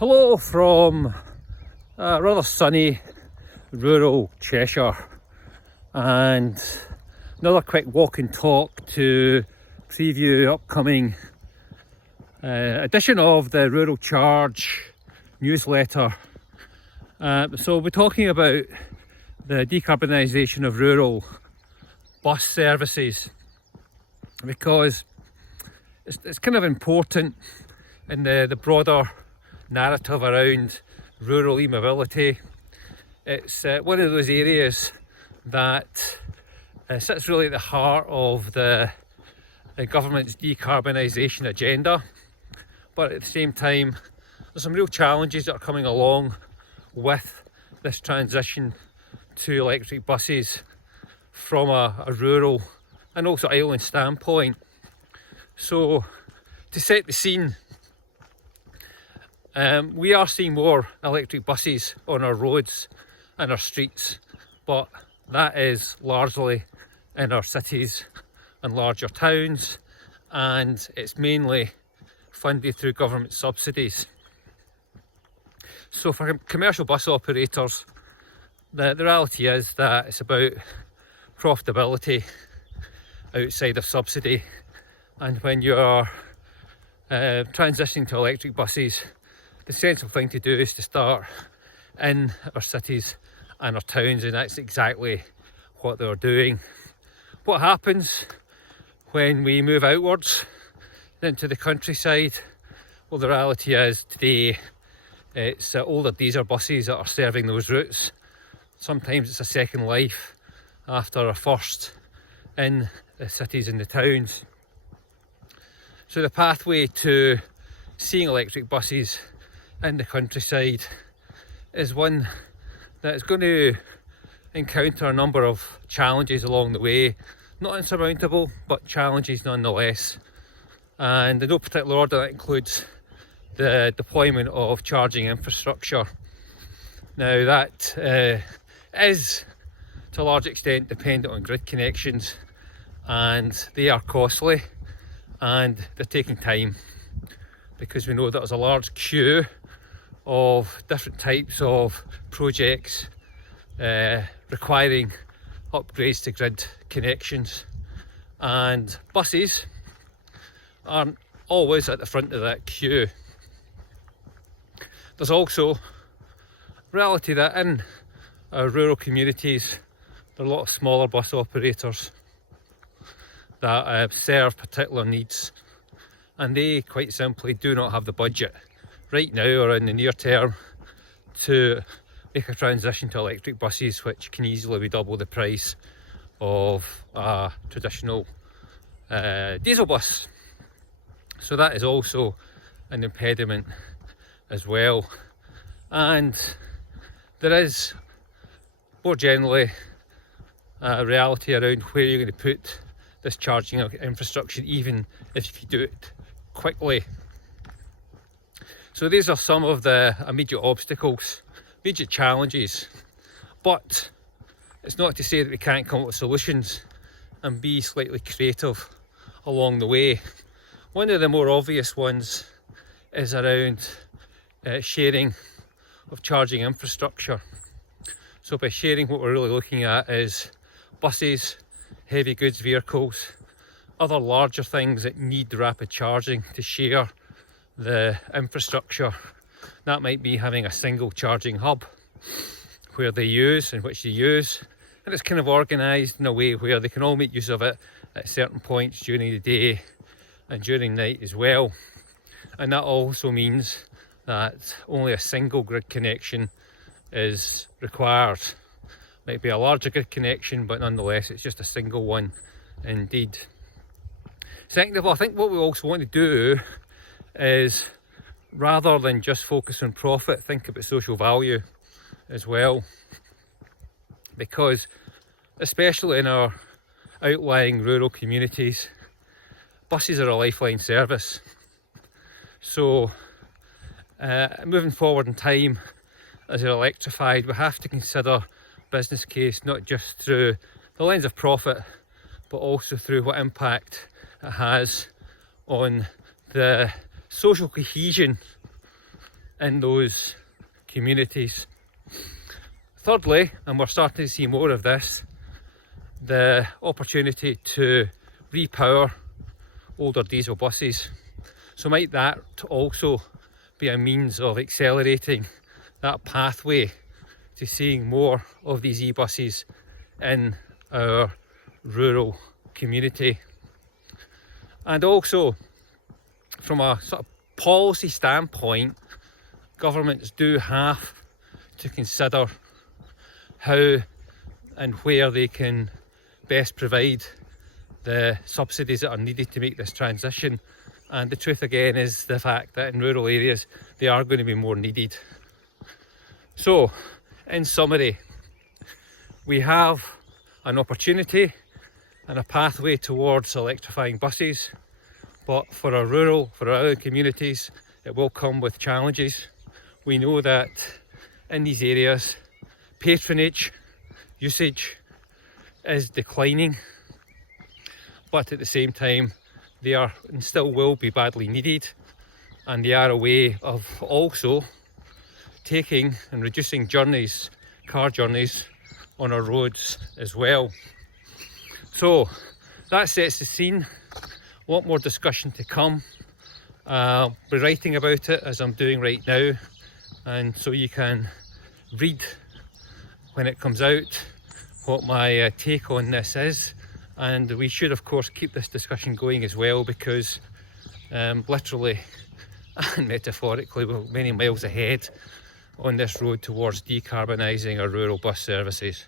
Hello from rather sunny rural Cheshire, and another quick walk and talk to preview upcoming edition of the Rural Charge newsletter. So we're talking about the decarbonisation of rural bus services, because it's kind of important in the broader narrative around rural e-mobility. It's one of those areas that sits really at the heart of the government's decarbonisation agenda, but at the same time there's some real challenges that are coming along with this transition to electric buses from a rural and also island standpoint. So to set the scene, we are seeing more electric buses on our roads and our streets, but that is largely in our cities and larger towns, and it's mainly funded through government subsidies. So for commercial bus operators, the reality is that it's about profitability outside of subsidy, and when you're transitioning to electric buses, the sensible thing to do is to start in our cities and our towns, and that's exactly what they're doing. What happens when we move outwards into the countryside? Well, the reality is today it's older diesel buses that are serving those routes. Sometimes it's a second life after a first in the cities and the towns. So the pathway to seeing electric buses in the countryside is one that is going to encounter a number of challenges along the way. Not insurmountable, but challenges nonetheless. And in no particular order, that includes the deployment of charging infrastructure. Now that is to a large extent dependent on grid connections, and they are costly and they're taking time, because we know that there's a large queue of different types of projects requiring upgrades to grid connections, and buses aren't always at the front of that queue. There's also reality that in our rural communities there are a lot of smaller bus operators that serve particular needs, and they quite simply do not have the budget right now or in the near term to make a transition to electric buses, which can easily be double the price of a traditional diesel bus. So that is also an impediment as well. And there is more generally a reality around where you're going to put this charging infrastructure, even if you could do it quickly. So these are some of the immediate obstacles, immediate challenges, but it's not to say that we can't come up with solutions and be slightly creative along the way. One of the more obvious ones is around sharing of charging infrastructure. So by sharing, what we're really looking at is buses, heavy goods vehicles, other larger things that need rapid charging to share the infrastructure. That might be having a single charging hub which they use, and it's kind of organised in a way where they can all make use of it at certain points during the day and during night as well. And that also means that only a single grid connection is required. Might be a larger grid connection, but nonetheless it's just a single one indeed. Second of all, I think what we also want to do is, rather than just focus on profit, think about social value as well, because especially in our outlying rural communities, buses are a lifeline service. So moving forward in time, as they're electrified, we have to consider business case not just through the lens of profit, but also through what impact it has on the social cohesion in those communities. Thirdly, and we're starting to see more of this, the opportunity to repower older diesel buses. So might that also be a means of accelerating that pathway to seeing more of these e-buses in our rural community. And also, from a sort of policy standpoint, governments do have to consider how and where they can best provide the subsidies that are needed to make this transition. And the truth again is the fact that in rural areas they are going to be more needed. So, in summary, we have an opportunity and a pathway towards electrifying buses, but for our other communities, it will come with challenges. We know that in these areas, patronage, usage is declining, but at the same time, they are and still will be badly needed, and they are a way of also taking and reducing car journeys on our roads as well. So that sets the scene. A lot more discussion to come. I'll be writing about it as I'm doing right now, and so you can read when it comes out what my take on this is. And we should of course keep this discussion going as well, because literally and metaphorically we're many miles ahead on this road towards decarbonising our rural bus services.